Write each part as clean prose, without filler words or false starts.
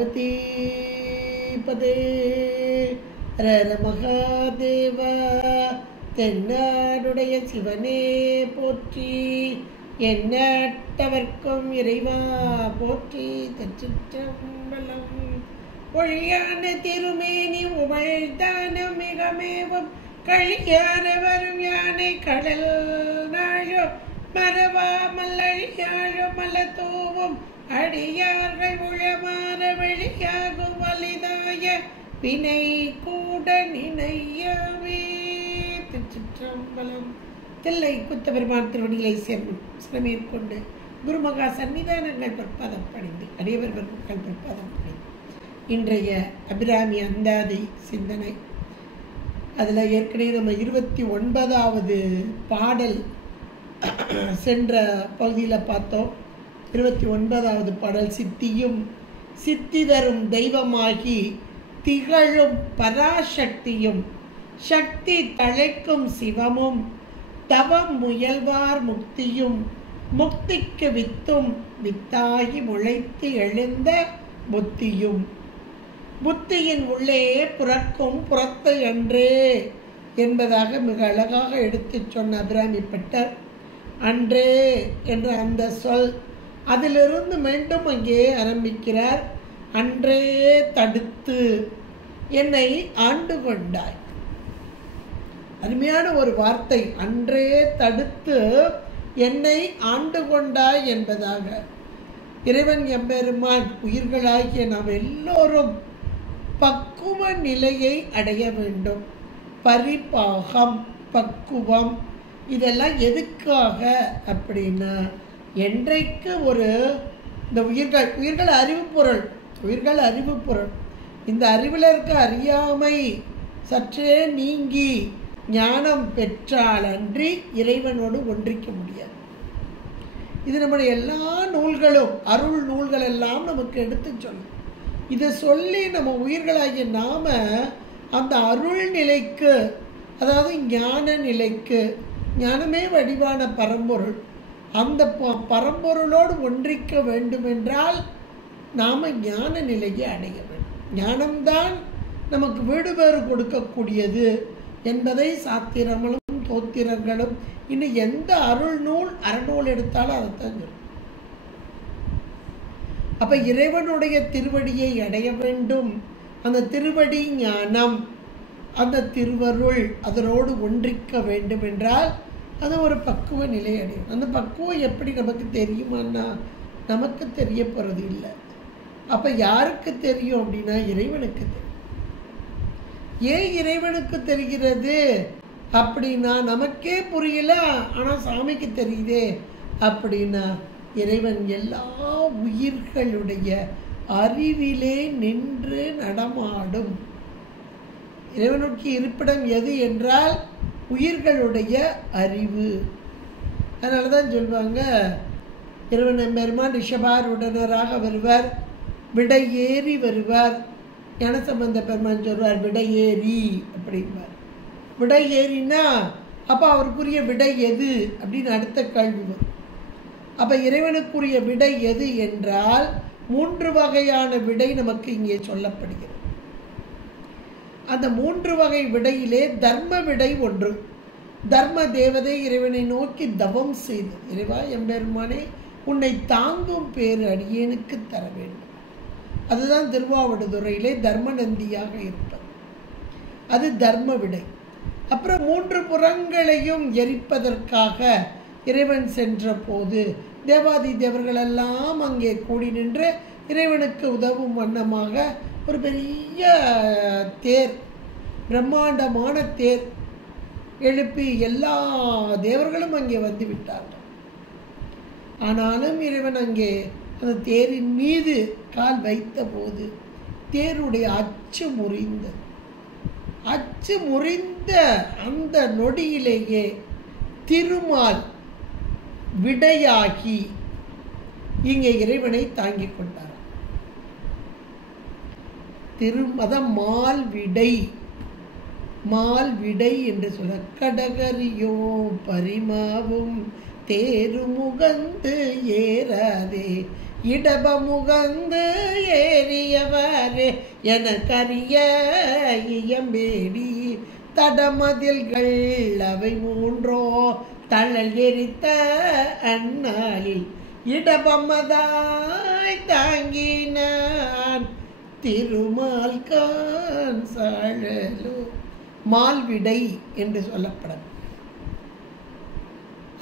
பார்வதி பதே ரர மகாதேவா. தென்னாடுடைய சிவனே போற்றி, எண்ணற்றவர்க்கும் இறைவா போற்றி. திருச்சிற்றம்பலம். ஒழியான திருமேனி உமிழ்தான மிகமேவும் கழியான வரும் யானை கடல் நாழோ மறவாமல் அழியாழோ மல தூவும் அடியார்கள் உழமாற வெளியாகும் வலிதாய வினை கூட நினையவே. திருச்சிற்றம்பலம். தில்லை குத்தபெருமான் திருவடிகளை சிரமேற்கொண்டு குருமகா சன்னிதானங்கள் பொற்பாதம் பணிந்து அனைவர் மக்கள் பொற்பாதம் பணிந்து இன்றைய அபிராமி அந்தாதி சிந்தனை. அதில் ஏற்கனவே நம்ம 29வது பாடல் சென்ற பகுதியில் பார்த்தோம். 29வது பாடல் சித்தியும் சித்தி தரும் தெய்வமாகி திகழும் பராசக்தியும் சக்தி தழைக்கும் சிவமும் தவம் முயல்வார் முக்தியும் முக்திக்கு வித்தும் வித்தாகி முளைத்து எழுந்த புத்தியும் புத்தியின் உள்ளே புறக்கும் புறத்தை அன்றே என்பதாக மிக அழகாக எடுத்து சொன்ன அபிராமி பட்டர். அன்றே என்ற அந்த சொல் அதிலிருந்து மீண்டும் அங்கே ஆரம்பிக்கிறார். அன்றே தடுத்து என்னை ஆண்டு கொண்டாய். அருமையான ஒரு வார்த்தை. அன்றே தடுத்து என்னை ஆண்டு கொண்டாய் என்பதாக இறைவன் எம்பெருமான் உயிர்களாகிய நாம் எல்லோரும் பக்குவ நிலையை அடைய வேண்டும். பரிபாகம், பக்குவம், இதெல்லாம் எதுக்காக அப்படின்னா, என்றைக்கு ஒரு இந்த உயிர்கள் அறிவு பொருள், உயிர்கள் அறிவு பொருள். இந்த அறிவில் இருக்க அறியாமை சற்றே நீங்கி ஞானம் பெற்றால் அன்றி இறைவனோடு ஒன்றிக்க முடியாது. இது நம்முடைய எல்லா நூல்களும், அருள் நூல்கள் எல்லாம் நமக்கு எடுத்து சொல்லும். இதை சொல்லி நம்ம உயிர்களாகிய நாம அந்த அருள் நிலைக்கு, அதாவது ஞான நிலைக்கு, ஞானமே வடிவான பரம்பொருள், அந்த பரம்பொருளோடு ஒன்றிக்க வேண்டுமென்றால் நாம் ஞான நிலையை அடைய வேண்டும். ஞானம்தான் நமக்கு வீடு பேறு கொடுக்கக்கூடியது என்பதை சாத்திரங்களும் தோத்திரங்களும் இன்னும் எந்த அருள் நூல் அறநூல் எடுத்தாலும் அதைத்தான் சொல்லும். அப்ப இறைவனுடைய திருவடியை அடைய வேண்டும். அந்த திருவடி ஞானம், அந்த திருவருள் அதனோடு ஒன்றிக்க வேண்டும் என்றால் அது ஒரு பக்குவ நிலை அடையும். அந்த பக்குவம் எப்படி நமக்கு தெரியுமான்னா, நமக்கு தெரிய போறது இல்லை. அப்ப யாருக்கு தெரியும் அப்படின்னா இறைவனுக்கு தெரியும். ஏன் இறைவனுக்கு தெரிகிறது அப்படின்னா, நமக்கே புரியல ஆனா சாமிக்கு தெரியுதே அப்படின்னா, இறைவன் எல்லா உயிர்களுடைய அறிவிலே நின்று நடமாடும். இறைவனுக்கு இருப்பிடம் எது என்றால் உயிர்களுடைய அறிவு. அதனாலதான் சொல்லுவாங்க, இறைவன் பெருமான் ரிஷபாருடனராக வருவார், விடை ஏறி வருவார். ஞானசம்பந்த பெருமான் சொல்வார் விடை ஏறி அப்படின்பார். விடை ஏறினா அப்போ அவருக்குரிய விடை எது அப்படின்னு அடுத்த கேள்வி வரும். அப்போ இறைவனுக்குரிய விடை எது என்றால் 3 வகையான விடை நமக்கு இங்கே சொல்லப்படுகிறது. அந்த 3 வகை விடையிலே தர்ம விடை ஒன்று. தர்ம தேவதை இறைவனை நோக்கி தவம் செய்து, இறைவா எம்பெருமானே உன்னை தாங்கும் பேரு அடியேனுக்கு தர வேண்டும். அதுதான் திருவாவடுதுறையிலே தர்மநந்தியாக இருப்பது. அது தர்ம விடை. அப்புறம் 3 புறங்களையும் எரிப்பதற்காக இறைவன் சென்ற போது தேவாதி தேவர்கள் எல்லாம் அங்கே கூடி நின்று இறைவனுக்கு உதவும் வண்ணமாக ஒரு பெரிய தேர், பிரம்மாண்டமான தேர் எழுப்பி எல்லா தேவர்களும் அங்கே வந்து விட்டார்கள். ஆனாலும் இறைவன் அங்கே அந்த தேரின் மீது கால் வைத்த போது தேருடைய அச்சு முறிந்தது. அச்சு முறிந்த அந்த நொடியிலேயே திருமால் விடையாகி இங்கே இறைவனை தாங்கிக் கொண்டார். மால் விடை, மால் விடை என்று சொல்ல, கடகரியோ பரிமாவும் தேருமுகந்து ஏறாதே இடபமுகந்து ஏறியவ யாரே எனக்கரிய இயம்பேடி தடமதில்கள் அவை மூன்றோ தழல் எரித்த அந்நாளில் இடபமதாய் தாங்கினான் திருமால் கான் சாழலோ. மால்விடை என்று சொல்லப்படும்.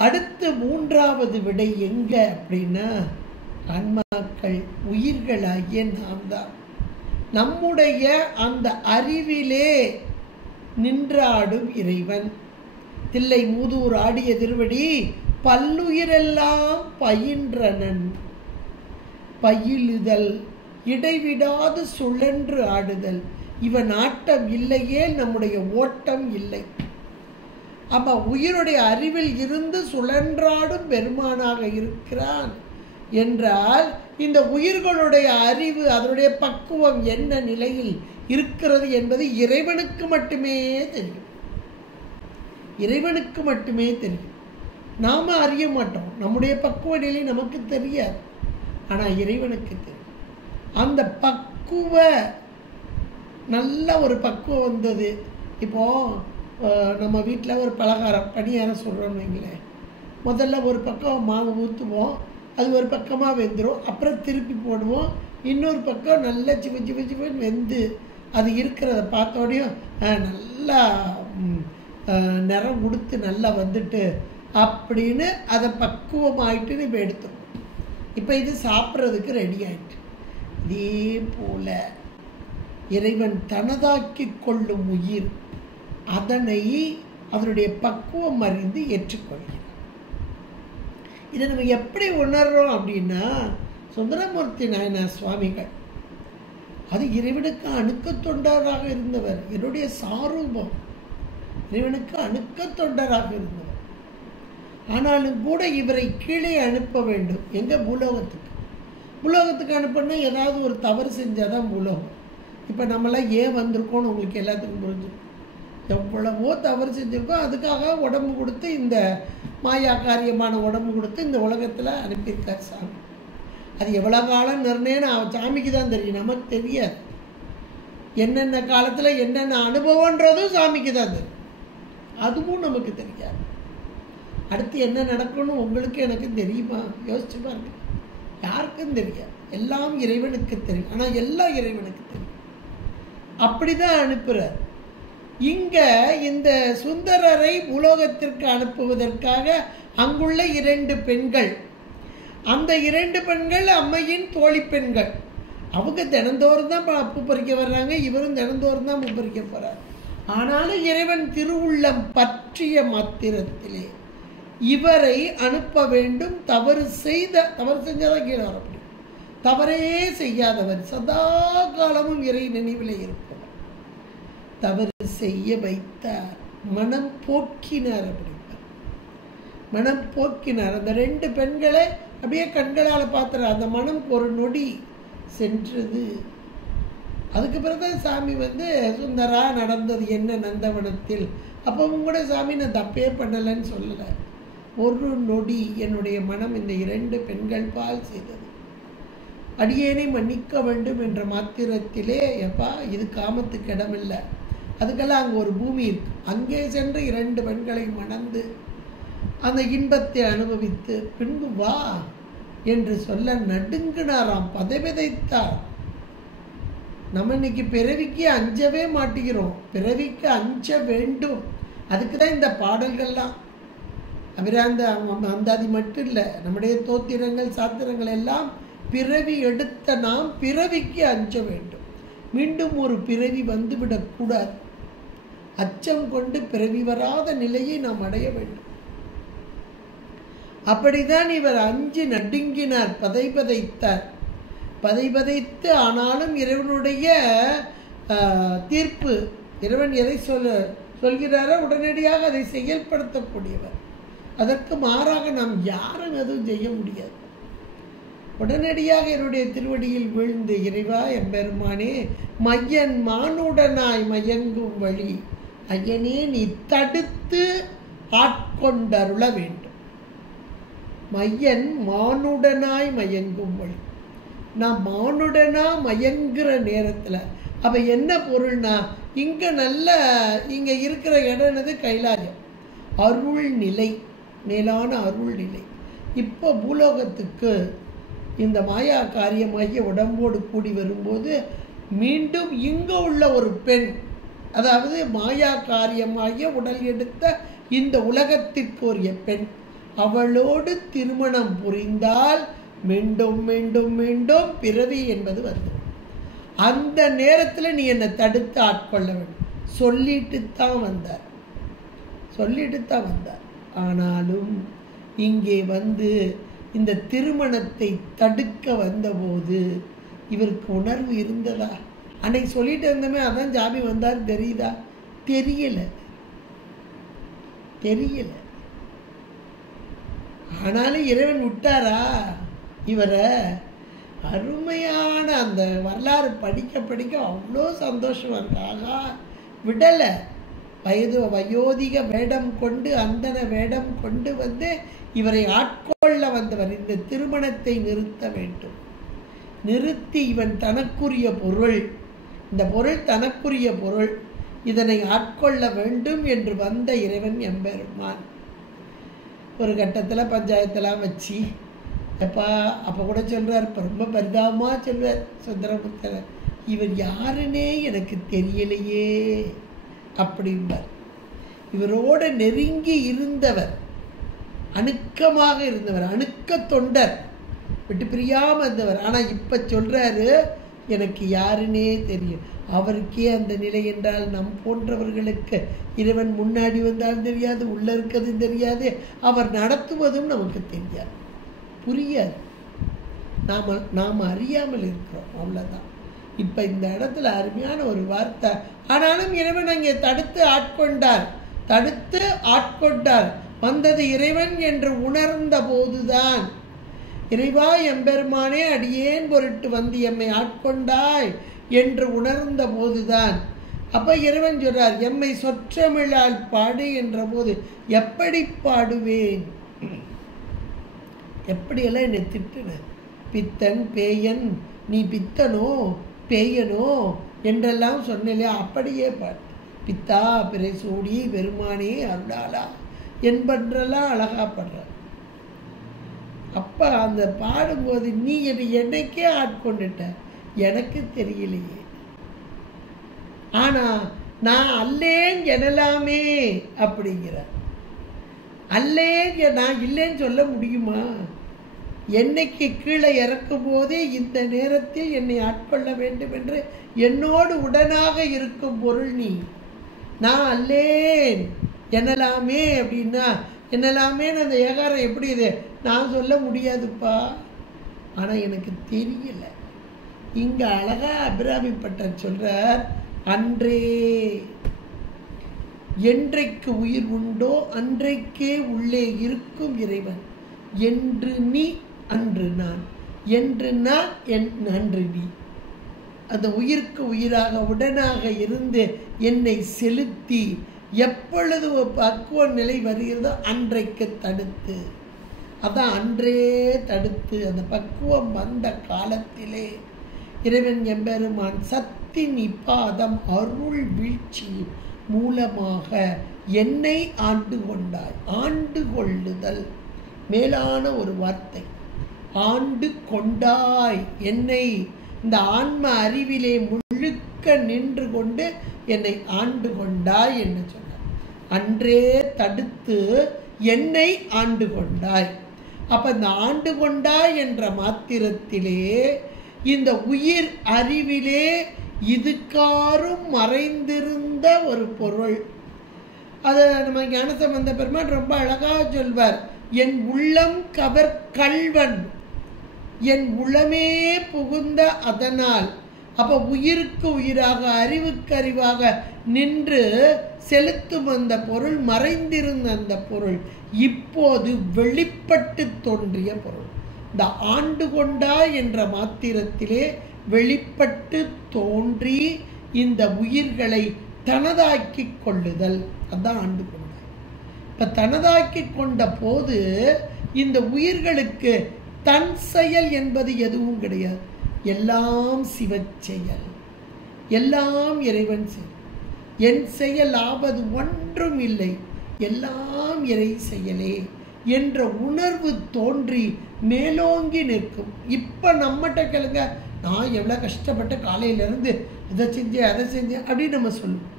அடுத்து மூன்றாவது விடை எங்க அப்படின்னா, ஆன்மாக்கள் உயிர்களாகிய நாம் தான். நம்முடைய அந்த அறிவிலே நின்றாடும் இறைவன். தில்லை மூதூர் ஆடிய திருவடி பல்லுயிரெல்லாம் பயின்றனன். பயிலுதல், இடைவிடாது சுழன்று ஆடுதல். இவன் ஆட்டம் இல்லையே நம்முடைய ஓட்டம் இல்லை. அப்ப உயிருடைய அறிவில் இருந்து சுழன்றாடும் பெருமானாக இருக்கிறான் என்றால், இந்த உயிர்களுடைய அறிவு, அதனுடைய பக்குவம் என்ன நிலையில் இருக்கிறது என்பது இறைவனுக்கு மட்டுமே தெரியும். இறைவனுக்கு மட்டுமே தெரியும். நாம அறிய மாட்டோம். நம்முடைய பக்குவ நிலை நமக்கு தெரியாது. ஆனால் இறைவனுக்கு தெரியும். அந்த பக்குவ நல்ல ஒரு பக்குவம் வந்தது. இப்போ நம்ம வீட்டில் ஒரு பலகாரம் பணியாரம் சொல்கிறோன்னு வைங்களேன். முதல்ல ஒரு பக்கம் மாவு ஊற்றுவோம், அது ஒரு பக்கமாக வெந்துடும். அப்புறம் திருப்பி போடுவோம். இன்னொரு பக்கம் நல்லா சிவ சிவ சிவன் வெந்து அது இருக்கிறத பார்த்தோடையும் நல்லா நிறம் கொடுத்து நல்லா வந்துட்டு அப்படின்னு அதை பக்குவமாயிட்டு இப்போ எடுத்துக்கணும். இப்போ இது சாப்பிட்றதுக்கு ரெடி ஆயிட்டு. இதே போல இறைவன் தனதாக்கி கொள்ளும் உயிர் அதனை அதனுடைய பக்குவம் அறிந்து ஏற்றுக்கொள்கிறார். இதை நம்ம எப்படி உணர்றோம் அப்படின்னா, சுந்தரமூர்த்தி நாயனார் சுவாமிகள் அது இறைவனுக்கு அணுக்க தொண்டராக இருந்தவர். என்னுடைய சாரூபம் இறைவனுக்கு அணுக்க தொண்டராக இருந்தவர். ஆனாலும் கூட இவரை கீழே அனுப்ப வேண்டும். எங்க? பூலோகத்துக்கு. பூலோகத்துக்கு அனுப்பினா ஏதாவது ஒரு தவறு செஞ்சாதான் பூலோகம். இப்போ நம்மளாம் ஏன் வந்திருக்கோம்னு உங்களுக்கு எல்லாத்துக்கும் புரிஞ்சிருக்கும். எவ்வளவோ தவறு செஞ்சுருக்கோம். அதுக்காக உடம்பு கொடுத்து, இந்த மாயா காரியமான உடம்பு கொடுத்து இந்த உலகத்தில் அனுப்பியிருக்கார் சாமி. அது எவ்வளோ காலம் நிர்ணயம் சாமிக்கு தான் தெரியும், நமக்கு தெரியாது. என்னென்ன காலத்தில் என்னென்ன அனுபவன்றதும் சாமிக்கு தான் தெரியும். அதுவும் நமக்கு தெரியாது. அடுத்து என்ன நடக்கணும் உங்களுக்கு எனக்கும் தெரியுமா? யோசிச்சு பாருங்க. யாருக்கும் தெரியாது. எல்லாம் இறைவனுக்கு தெரியும். ஆனால் எல்லாம் இறைவனுக்கு தெரியும். அப்படிதான் அனுப்புறார். இங்க இந்த சுந்தரரை பூலோகத்திற்கு அனுப்புவதற்காக அங்குள்ள 2 பெண்கள், அந்த 2 பெண்கள் அம்மையின் தோழி பெண்கள். அவங்க தினந்தோறும் தான் பூ பறிக்க வர்றாங்க. இவரும் தினந்தோறும் தான் பூ பறிக்க போறார். ஆனாலும் இறைவன் திருவுள்ளம் பற்றிய மாத்திரத்திலே இவரை அனுப்ப வேண்டும். தவறு செஞ்சாதான் கீழே வர முடியும். தவறே செய்யாதவர், சதா காலமும் இறை நினைவிலே இருப்பவர். தவறு செய்ய வைத்தார், மனம் போக்கினார். அப்படின்னார், மனம் போக்கினார். அந்த 2 பெண்களை அப்படியே கண்களால் பார்த்தார். அந்த மனம் ஒரு நொடி சென்றது. அதுக்கு பிறகுதான் சாமி சுந்தரா நடந்தது என்ன நந்தவனத்தில். அப்பவும் கூட சாமி நான் தப்பே பண்ணலைன்னு சொல்லலை. ஒரு நொடி என்னுடைய மனம் இந்த 2 பெண்கள் பால் செய்தது. அடியேனை மன்னிக்க வேண்டும் என்ற மாத்திரத்திலே, எப்பா இது காமத்துக்கு இடமில்லை, அதுக்கெல்லாம் அங்கே ஒரு பூமி இருக்கு, அங்கே சென்று 2 பெண்களை மணந்து அந்த இன்பத்தை அனுபவித்து பின்பு வா என்று சொல்ல நடுங்கினாராம், பதைபதைத்தார். நம்ம இன்னைக்கு பிறவிக்கு அஞ்சவே மாட்டேங்கிறோம். பிறவிக்கு அஞ்ச வேண்டும். அதுக்கு தான் இந்த பாடல்கள்லாம். அபிராந்த அந்தாதி மட்டும் இல்லை, நம்முடைய தோத்திரங்கள் சாத்திரங்கள் எல்லாம் பிறவி எடுத்த நாம் பிறவிக்கு அஞ்ச வேண்டும். மீண்டும் ஒரு பிறவி வந்துவிடக்கூடாது. அச்சம் கொண்டு பிறவி வராத நிலையை நாம் அடைய வேண்டும். அப்படிதான் இவர் அஞ்சு நடுங்கினார், பதைபதைத்தார். பதைபதைத்து ஆனாலும் இறைவனுடைய தீர்ப்பு, இறைவன் எதை சொல்கிறாரோ உடனடியாக அதை செயல்படுத்தக்கூடியவர். அதற்கு மாறாக நாம் யாரும் எதுவும் செய்ய முடியாது. உடனடியாக என்னுடைய திருவடியில் வீழ்ந்து, இறைவா எம்பெருமானே, மையன் மானுடனாய் மயங்கும் வழி ஐயனே நீ தடுத்து ஆட்கொண்டருள வேண்டும். மையன் மானுடனாய் மயங்கும் வழி, நான் மானுடனா மயங்குற நேரத்தில். அப்போ என்ன பொருள்னா, இங்கே நல்ல இங்கே இருக்கிற இடம் என்னது? கைலாயம், அருள் நிலை, மேலான அருள் நிலை. இப்போ பூலோகத்துக்கு இந்த மாயா காரியமாகிய உடம்போடு கூடி வரும்போது மீண்டும் இங்கே உள்ள ஒரு பெண், அதாவது மாயா காரியமாகிய உடல் எடுத்த இந்த உலகத்திற்கு ஒரு பெண், அவளோடு திருமணம் புரிந்தால் மீண்டும் மீண்டும் மீண்டும் பிறவி என்பது வந்துடும். அந்த நேரத்தில் நீ என்னை தடுத்து ஆட்கொள்ள வேண்டும். சொல்லிட்டு தான் வந்தார். ஆனாலும் இங்கே வந்து இந்த திருமணத்தை தடுக்க வந்தபோது இவருக்கு உணர்வு இருந்ததா? அன்னைக்கு சொல்லிட்டு இருந்தமே அதான் ஜாமி வந்தார் தெரியுதா? தெரியல. ஆனாலும் இறைவன் விட்டாரா இவரை? அருமையான அந்த வரலாறு படிக்க படிக்க அவ்வளோ சந்தோஷமா இருக்கு. ஆகா, விடலை. வயோதிக வேடம் கொண்டு, அந்தன வேடம் கொண்டு வந்து இவரை ஆட்கொள்ள வந்தவர். இந்த திருமணத்தை நிறுத்த வேண்டும். நிறுத்தி இவன் தனக்குரிய பொருள், இந்த பொருள் தனக்குரிய பொருள், இதனை ஆட்கொள்ள வேண்டும் என்று வந்த இறைவன் எம்பெருமான். ஒரு கட்டத்தில் பஞ்சாயத்தெல்லாம் வச்சு எப்பா அப்போ கூட சொல்கிறார், இப்போ ரொம்ப பரிதாபமாக சொல்வார் சுந்தரமுத்தர், இவர் யாருன்னே எனக்கு தெரியலையே அப்படிம்பார். இவரோட நெருங்கி இருந்தவர், அணுக்கமாக இருந்தவர், அணுக்க தொண்டர், விட்டு பிரியாமல் இருந்தவர். ஆனால் இப்போ சொல்கிறாரு, எனக்கு யாருன்னே தெரியும். அவருக்கே அந்த நிலை என்றால் நம் போன்றவர்களுக்கு இறைவன் முன்னாடி வந்தாலும் தெரியாது, உள்ளே இருக்கிறதும் தெரியாது, அவர் நடத்துவதும் நமக்கு தெரியாது, புரியாது. நாம் அறியாமல் இருக்கிறோம், அவ்வளோதான். இப்போ இந்த இடத்துல அருமையான ஒரு வார்த்தை. ஆனாலும் இறைவன் அங்கே தடுத்து ஆட்கொண்டார். வந்தது இறைவன் என்று உணர்ந்த போதுதான், இறைவா எம்பெருமானே அடியேன் பொருட்டு வந்து எம்மை ஆட்கொண்டாய் என்று உணர்ந்த போதுதான். அப்போ இறைவன் சொல்றார், எம்மை சொற்றமிழால் பாடு என்ற போது எப்படி பாடுவேன்? எப்படியெல்லாம் என்னை திட்டுன, பித்தன் பேயன், நீ பித்தனோ பேயனோ என்றெல்லாம் சொன்னலையா, அப்படியே பாடு. பித்தா பிறை சூடி பெருமானே அருளாளா என்பன்றெல்லாம் அழகா பாடுற. அப்போ அந்த பாடும்போது நீ என்னைக்கே ஆட்கொண்டுட்ட, எனக்கு தெரியலையே. ஆனா நான் அல்லேன் எனலாமே அப்படிங்கிற. அல்லேன் நான் இல்லைன்னு சொல்ல முடியுமா? என்னைக்கு கீழே இறக்கும் போதே இந்த நேரத்தில் என்னை ஆட்கொள்ள வேண்டும் என்று என்னோடு உடனாக இருக்கும் பொருள் நீ. நான் அல்லேன் எனலாமே அப்படின்னா, என்னலாமேன்னு அந்த ஏகாரம் எப்படி இது நான் சொல்ல முடியாதுப்பா. ஆனால் எனக்கு தெரியல. இங்கே அழகா அபிராமிப்பட்டர் சொல்றார், அன்றே என்றைக்கு உயிர் உண்டோ அன்றைக்கே உள்ளே இருக்கும் இறைவன். என்று நீ அன்று நான், என்று நான் அன்று நீ. அந்த உயிருக்கு உயிராக உடனாக இருந்து என்னை செலுத்தி எப்பொழுது பக்குவ நிலை வருகிறதோ அன்றைக்கு தடுத்து, அதான் அன்றே தடுத்து. அந்த பக்குவம் வந்த காலத்திலே இறைவன் எம்பெருமான் சத்தின் இப்பாதம் அருள் வீழ்ச்சி மூலமாக என்னை ஆண்டு கொண்டாய். ஆண்டு கொள்ளுதல் மேலான ஒரு வார்த்தை. ஆண்டு கொண்டாய் என்னை, இந்த ஆன்ம அறிவிலே முழுக்க நின்று கொண்டு என்னை ஆண்டு கொண்டாய் என்று சொன்னார். அன்றே தடுத்து என்னை ஆண்டு கொண்டாய். அப்ப இந்த ஆண்டு கொண்டாய் என்ற மாத்திரத்திலே இந்த உயிர் அறிவிலே இதுக்காரும் மறைந்திருந்த ஒரு பொருள். அதை நம்ம ஞானசம்பந்த பெருமான் ரொம்ப அழகாக சொல்வார். என் உள்ளம் கவர் கள்வன், என் உளமே புகுந்த அதனால். அப்போ உயிருக்கு உயிராக அறிவுக்கு அறிவாக நின்று செலுத்தும் அந்த பொருள், மறைந்திருந்த அந்த பொருள் இப்போது வெளிப்பட்டு தோன்றிய பொருள். இந்த ஆண்டு கொண்டா என்ற மாத்திரத்திலே வெளிப்பட்டு தோன்றி இந்த உயிர்களை தனதாக்கி கொள்ளுதல், அதான் ஆண்டு கொண்டாய். இப்போ தனதாக்கி கொண்ட போது இந்த உயிர்களுக்கு தன் செயல் என்பது எதுவும் கிடையாது. எல்லாம் சிவச்செயல், எல்லாம் இறைவன் செயல். என் செயல் ஆவது ஒன்றும் இல்லை, எல்லாம் இறை செயலே என்ற உணர்வு தோன்றி மேலோங்கி நிற்கும். இப்போ நம்மகிட்ட கேளுங்க, நான் எவ்வளோ கஷ்டப்பட்டு காலையிலேருந்து இதை செஞ்சேன் அதை செஞ்சேன் அப்படின்னு நம்ம சொல்லுவோம்.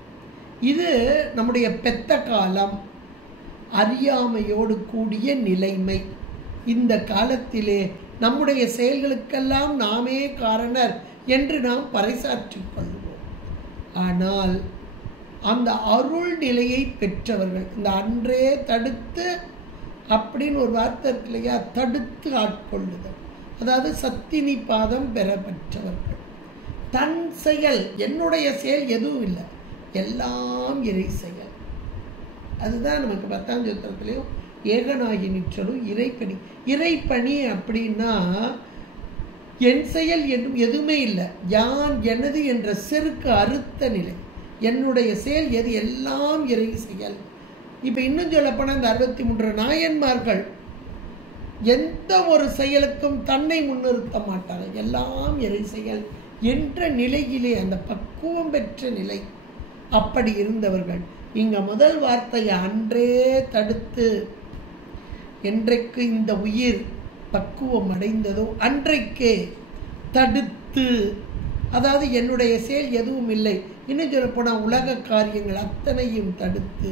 இது நம்முடைய பெத்த காலம், அறியாமையோடு கூடிய நிலைமை. இந்த காலத்திலே நம்முடைய செயல்களுக்கெல்லாம் நாமே காரணர் என்று நாம் பறைசாற்றிக் கொள்வோம். ஆனால் அந்த அருள் நிலையை பெற்றவர்கள், இந்த அன்றே தடுத்து அப்படின்னு ஒரு வார்த்தை இருக்கு இல்லையா, தடுத்து ஆட்கொள்ளுதல், அதாவது சத்தினி பாதம் பெற பெற்றவர்கள். தன் செயல், என்னுடைய செயல் எதுவும் இல்லை, எல்லாம் இறை செயல். அதுதான் நமக்கு 10ஆம் சூத்திரத்திலையும் ஏகனாகி நிற்றலும் இறைப்பணி. இறைப்பணி அப்படின்னா என் செயல் என்னும் எதுவுமே இல்லை, யான் எனது என்ற செருக்கு அறுத்த நிலை. என்னுடைய செயல் எது, எல்லாம் இறை செயல். இப்போ இன்னும் சொல்லப்போனால் இந்த 63 நாயன்மார்கள் எந்த ஒரு செயலுக்கும் தன்னை முன்னிறுத்த மாட்டார்கள், எல்லாம் இறை செயல் என்ற நிலையிலே, அந்த பக்குவம் பெற்ற நிலை. அப்படி இருந்தவர்கள் இங்க முதல் வார்த்தையை அன்றே தடுத்து, என்றைக்கு இந்த உயிர் பக்குவம் அடைந்ததோ அன்றைக்கே தடுத்து, அதாவது என்னுடைய செயல் எதுவும் இல்லை, இன்னும் சொல்ல போனால் உலக காரியங்கள் அத்தனையும் தடுத்து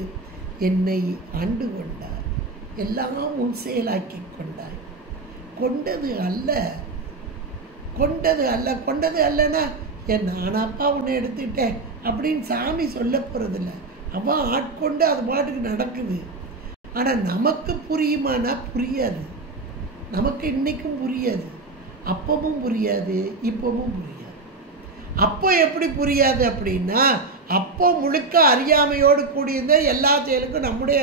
என்னை ஆண்டு கொண்டார். எல்லாம் உன் செயலாக்கி கொண்டாய். கொண்டது அல்ல, கொண்டது அல்ல, கொண்டது அல்லனா என் நானாப்பா உன்னை எடுத்துட்டேன் அப்படின்னு சாமி சொல்ல போறதில்லை. அவன் ஆட்கொண்டு அது பாட்டுக்கு நடக்குது. ஆனால் நமக்கு புரியுமானா புரியாது. நமக்கு இன்னைக்கும் புரியாது, அப்பவும் புரியாது, இப்பவும் புரியாது. அப்போ எப்படி புரியாது அப்படின்னா, அப்போ முழுக்க அறியாமையோடு கூடியிருந்த எல்லா செயலுக்கும் நம்முடைய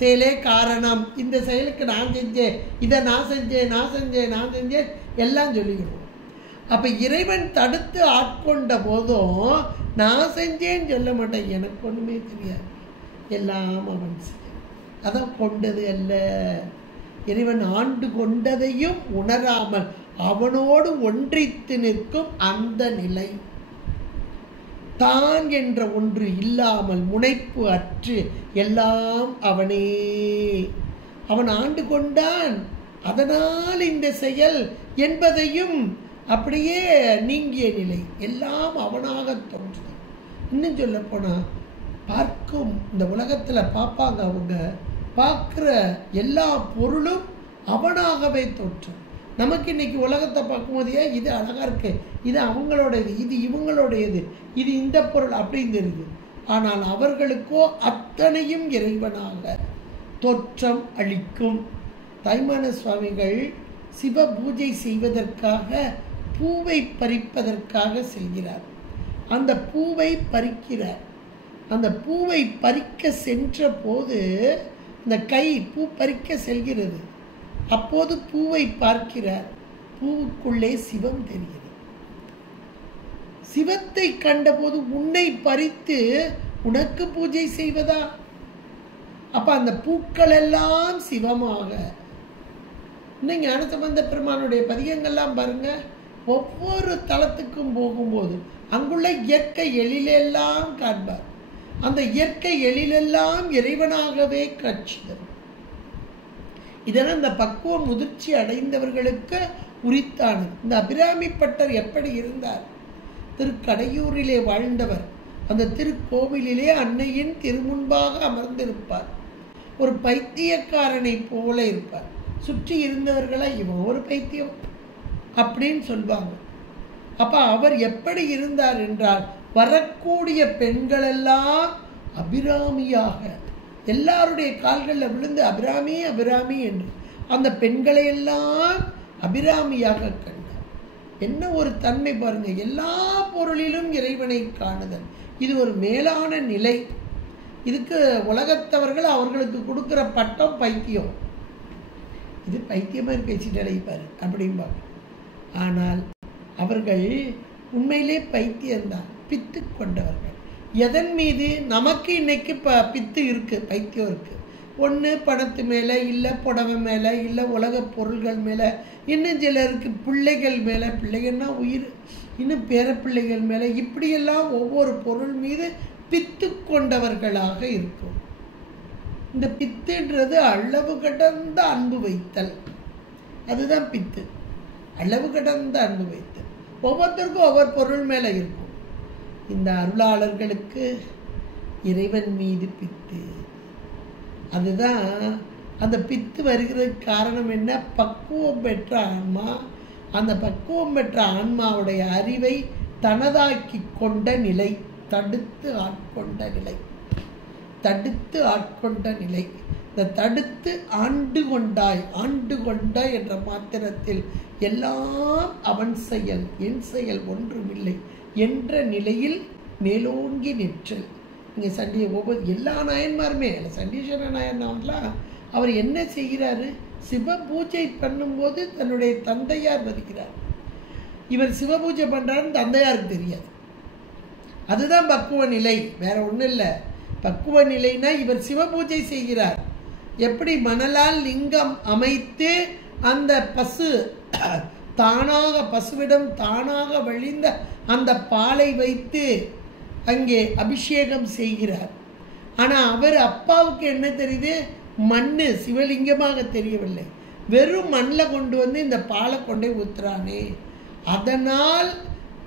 செயலே காரணம், இந்த செயலுக்கு நான் செஞ்சேன், இதை நான் செஞ்சேன், நான் செஞ்சேன், நான் செஞ்சேன் எல்லாம் சொல்லிக்கிடுவோம். அப்போ இறைவன் தடுத்து ஆட்கொண்ட போதும் நான் செஞ்சேன்னு சொல்ல மாட்டேன், எனக்கு ஒன்றுமே தெரியாது, எல்லாம் அவன் செய்ய. அதான் கொண்டது அல்ல. இறைவன் ஆண்டு கொண்டதையும் உணராமல் அவனோடு ஒன்றித்து நிற்கும் அந்த நிலை. தான் என்ற ஒன்று இல்லாமல் முனைப்பு அற்று எல்லாம் அவனே. அவன் ஆண்டு கொண்டான், அதனால் இந்த செயல் என்பதையும் அப்படியே நீங்கிய நிலை, எல்லாம் அவனாக தோன்றுது. இன்னும் சொல்ல போனால் பார்க்கும் இந்த உலகத்தில் பார்ப்பாங்க, அவங்க பார்க்குற எல்லா பொருளும் அவனாகவே தோற்றும். நமக்கு இன்னைக்கு உலகத்தை பார்க்கும்போதே இது அழகாக இருக்கு, இது அவங்களோடையது, இது இவங்களோடையது, இது இந்த பொருள் அப்படின்னு தெரியுது. ஆனால் அவர்களுக்கோ அத்தனையும் இறைவனாக தோற்றம் அளிக்கும். தாய்மான சுவாமிகள் சிவ பூஜை செய்வதற்காக பூவை பறிப்பதற்காக செல்கிறார். அந்த பூவை பறிக்கிறார். அந்த பூவை பறிக்க சென்ற போது இந்த கை பூ பறிக்க செல்கிறது. அப்போது பூவை பார்க்கிறார். பூவுக்குள்ளே சிவம் தெரிகிறது. சிவத்தை கண்டபோது உன்னை பறித்து உனக்கு பூஜை செய்வதா? அப்ப அந்த பூக்கள் எல்லாம் சிவமாக. இன்னும் ஞானசம்பந்த பெருமானுடைய பதிகங்கள்லாம் பாருங்க, ஒவ்வொரு தலத்துக்கும் போகும்போது அங்குள்ள இயற்கை எழிலெல்லாம் காண்பார். அந்த இயற்கை எழிலெல்லாம் இறைவனாகவே காட்சி தரும். இதனால் இந்த பக்குவ முதிர்ச்சி அடைந்தவர்களுக்கு உரித்தானது. இந்த அபிராமிப்பட்டர் எப்படி இருந்தார்? திருக்கடையூரிலே வாழ்ந்தவர். அந்த திருக்கோவிலிலே அன்னையின் திருமுன்பாக அமர்ந்திருப்பார். ஒரு பைத்தியக்காரனை போல இருப்பார். சுற்றி இருந்தவர்களா இவன் ஒரு பைத்தியம் அப்படின்னு சொல்வாங்க. அப்ப அவர் எப்படி இருந்தார் என்றால், வரக்கூடிய பெண்களெல்லாம் அபிராமியாக எல்லாருடைய கால்களில் விழுந்து அபிராமி அபிராமி என்று அந்த பெண்களையெல்லாம் அபிராமியாக கண்டார். என்ன ஒரு தன்மை பாருங்க, எல்லா பொருளிலும் இறைவனை காணுதல். இது ஒரு மேலான நிலை. இதுக்கு உலகத்தவர்கள் அவர்களுக்கு கொடுக்குற பட்டம் பைத்தியம். இது பைத்தியமாக பேசிட்டு அழைப்பார் அப்படிம்பாங்க. ஆனால் அவர்கள் உண்மையிலே பைத்தியம்தான், பித்து கொண்டவர்கள். எதன் மீது நமக்கு இன்னைக்கு பித்து இருக்கு, பைத்தியம் இருக்கு. ஒன்று பணத்து மேலே, இல்லை புடவை மேலே, இல்லை உலக பொருள்கள் மேலே, இன்னும் சிலருக்கு பிள்ளைகள் மேலே, பிள்ளைகள்னா உயிர், இன்னும் பேரப்பிள்ளைகள் மேலே, இப்படியெல்லாம் ஒவ்வொரு பொருள் மீது பித்து கொண்டவர்களாக இருக்கும். இந்த பித்துன்றது அளவு கடந்த அன்பு வைத்தல், அதுதான் பித்து. அளவு கடந்த அன்பு வைத்தல். ஒவ்வொருத்தருக்கும் ஒவ்வொரு பொருள் மேலே இருக்கும். இந்த அருளாளர்களுக்கு இறைவன் மீது பித்து. அதுதான் அந்த பித்து வருகிறதுக்கு காரணம் என்ன? பக்குவம் பெற்ற ஆன்மா. அந்த பக்குவம் பெற்ற ஆன்மாவுடைய அறிவை தனதாக்கி கொண்ட நிலை, தடுத்து ஆட்கொண்ட நிலை, தடுத்து ஆட்கொண்ட நிலை. இந்த தடுத்து ஆண்டு கொண்டாய் என்ற மாத்திரத்தில் எல்லாம் அவன் செயல், என் செயல் ஒன்றுமில்லை என்ற நிலையில் மேலோங்கி நிற்றல். இங்கே ஒவ்வொரு எல்லா நாயன்மாருமே, சண்டீஸ்வர நாயன்மார்லாம் அவர் என்ன செய்கிறாரு? சிவ பூஜை பண்ணும்போது தன்னுடைய தந்தையார் வருகிறார். இவர் சிவ பூஜை பண்ணுறாருன்னு தந்தையாருக்கு தெரியாது. அதுதான் பக்குவ நிலை, வேற ஒன்றும் இல்லை. பக்குவ நிலைனா இவர் சிவ பூஜை செய்கிறார். எப்படி மணலால் லிங்கம் அமைத்து அந்த பசு தானாக, பசுவிடம் தானாக வழிந்த அந்த பாலை வைத்து அங்கே அபிஷேகம் செய்கிறார். ஆனால் அவர் அப்பாவுக்கு என்ன தெரியுது? மண்ணு சிவலிங்கமாக தெரியவில்லை. வெறும் மண்ணில் கொண்டு வந்து இந்த பாலை கொண்டே ஊத்துறானே. அதனால்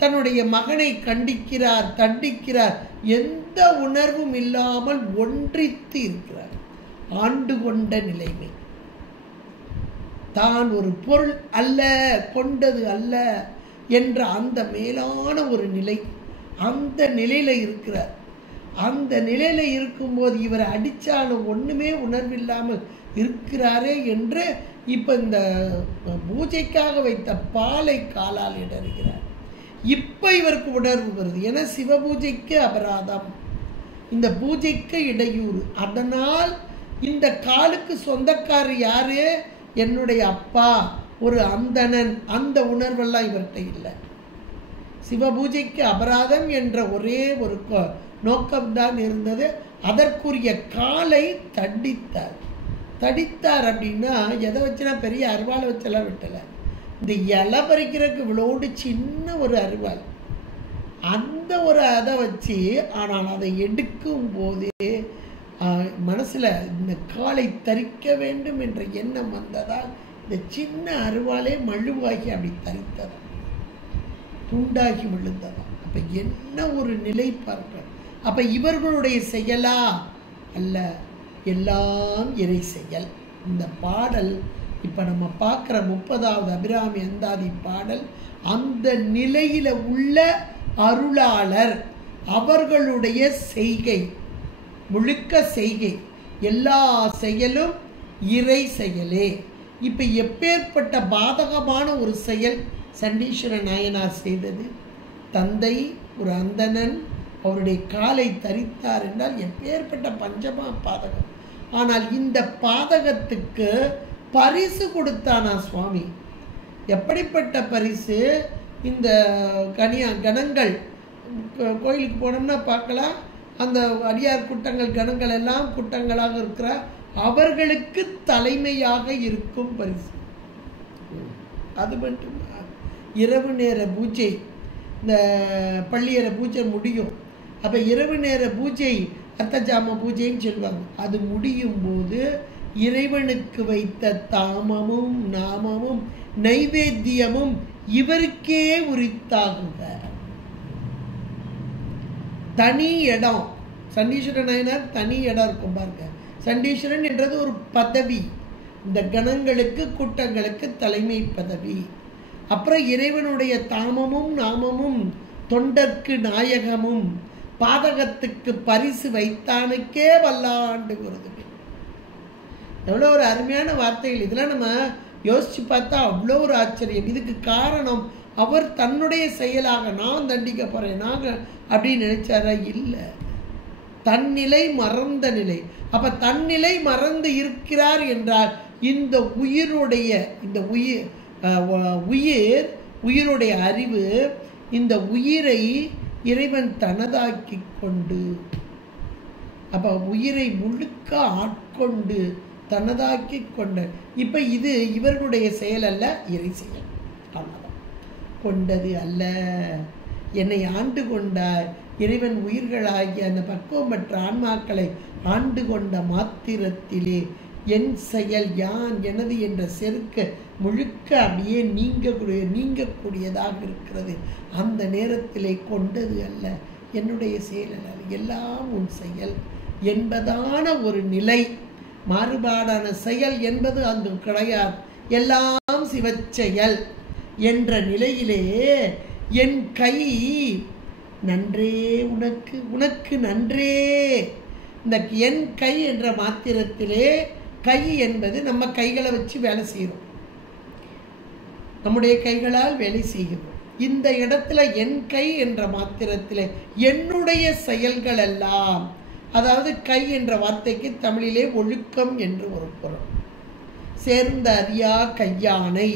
தன்னுடைய மகனை கண்டிக்கிறார், தண்டிக்கிறார். எந்த உணர்வும் இல்லாமல் ஒன்றித்து இருக்கிறார். ஆண்டு கொண்ட நிலைமை. தான் ஒரு பொருள் அல்ல, கொண்டது அல்ல என்ற அந்த மேலான ஒரு நிலை, அந்த நிலையில இருக்கிறார். அந்த நிலையில இருக்கும்போது இவரை அடித்தாலும் ஒன்றுமே உணர்வில்லாமல் இருக்கிறாரே என்று இப்போ இந்த பூஜைக்காக வைத்த பாலை காலால் இடறுகிறார். இப்போ இவருக்கு உணர்வு வருது. ஏன்னா சிவ பூஜைக்கு அபராதம், இந்த பூஜைக்கு இடையூறு. அதனால் இந்த காலுக்கு சொந்தக்காரர் யாரு? என்னுடைய அப்பா, ஒரு அந்தணன். அந்த உணர்வெல்லாம் இவர்கிட்ட இல்லை. சிவ பூஜைக்கு அபராதம் என்ற ஒரே ஒரு நோக்கம்தான் இருந்தது. அதற்குரிய காலை தடித்தார் அப்படின்னா எதை வச்சுனா பெரிய அருவாளை வச்செல்லாம் விட்டலை. இந்த இலை பறிக்கிறதுக்கு இவ்வளோடு சின்ன ஒரு அருவாள், அந்த ஒரு அதை வச்சு. ஆனால் அதை எடுக்கும் போதே மனசில் இந்த காலை தரிக்க வேண்டும் என்ற எண்ணம் வந்ததால் இந்த சின்ன அருவாளே மழுவாகி அப்படி தரித்ததா, துண்டாகி விழுந்ததா. அப்போ என்ன ஒரு நிலை பார்க்க. அப்போ இவர்களுடைய செயலா அல்ல, எல்லாம் இறை செயல். இந்த பாடல் இப்போ நம்ம பார்க்குற 30வது அபிராமி அந்தாதி பாடல் அந்த நிலையில் உள்ள அருளாளர் அவர்களுடைய செய்கை, முழுக்க செய்கை, எல்லா செயலும் இறை செயலே. இப்போ எப்பேற்பட்ட பாதகமான ஒரு செயல் சண்டீஸ்வர நாயனார் செய்தது. தந்தை ஒரு அந்தணன் அவருடைய காலை தரித்தார் என்றால் எப்பேற்பட்ட பஞ்சமா பாதகம். ஆனால் இந்த பாதகத்துக்கு பரிசு கொடுத்தானா சுவாமி. எப்படிப்பட்ட பரிசு? இந்த கணங்கள் கோயிலுக்கு போனோம்னா பார்க்கலாம், அந்த அடியார் கூட்டங்கள் கணங்கள் எல்லாம் கூட்டங்களாக இருக்கிற அவர்களுக்கு தலைமையாக இருக்கும் பரிசு. அது மட்டும் இரவு நேர பூஜை, இந்த பள்ளியற பூஜை முடியும். அப்போ இரவு நேர பூஜை அர்த்தஜாம பூஜைன்னு சொல்லுவாங்க. அது முடியும் போது இறைவனுக்கு வைத்த தாமமும் நாமமும் நைவேத்தியமும் இவருக்கே உரித்தாகுக. தனி இடம், சண்டீஸ்வர நாயனார் தனி இடம் இருக்கும் பாருங்க. சண்டீஸ்வரன் என்றது ஒரு பதவி, இந்த கணங்களுக்கு கூட்டங்களுக்கு தலைமை பதவி. அப்புறம் இறைவனுடைய தாமமும் நாமமும் தொண்டர்க்கு நாயகமும் பாதகத்துக்கு பரிசு வைத்தானுக்கே வல்லாண்டு வருது. எவ்வளோ ஒரு அருமையான வார்த்தைகள். இதெல்லாம் நம்ம யோசிச்சு பார்த்தா அவ்வளோ ஒரு ஆச்சரியம். இதுக்கு காரணம் அவர் தன்னுடைய செயலாக நான் தண்டிக்க போறேன் நாங்கள் அப்படின்னு நினைச்சாரா? இல்லை, தன்னிலை மறந்த நிலை. அப்ப தன்னிலை மறந்து இருக்கிறார் என்றால் இந்த உயிருடைய இந்த உயிருடைய அறிவு, இந்த உயிரை இறைவன் தனதாக்கி கொண்டு அப்போ உயிரை முழுக்க ஆட்கொண்டு தனதாக்கி கொண்ட. இப்போ இது இவர்களுடைய செயல் அல்ல, இறை செயல். அவ்வளோதான். கொண்டது அல்ல, என்னை ஆண்டு கொண்டார். இறைவன் உயிர்களாகிய அந்த பக்குவம் பெற்ற ஆன்மாக்களை ஆண்டு கொண்ட மாத்திரத்திலே என் செயல் யான் எனது என்ற செருக்க முழுக்க அப்படியே நீங்கக்கூடியதாக இருக்கிறது. அந்த நேரத்திலே கொண்டது அல்ல, என்னுடைய செயல் அல்ல, எல்லாம் உன் செயல் என்பதான ஒரு நிலை. மாறுபாடான செயல் என்பது அங்கு கிடையாது, எல்லாம் சிவச்செயல் என்ற நிலையிலே என் கை நன்றே உனக்கு, உனக்கு நன்றே. இந்த என் கை என்ற மாத்திரத்திலே, கை என்பது நம்ம கைகளை வச்சு வேலை செய்கிறோம், நம்முடைய கைகளால் வேலை செய்கிறோம். இந்த இடத்துல என் கை என்ற மாத்திரத்திலே என்னுடைய செயல்கள் எல்லாம், அதாவது கை என்ற வார்த்தைக்கு தமிழிலே ஒழுக்கம் என்று ஒரு பொருள். சேர்ந்த அறியா கையானை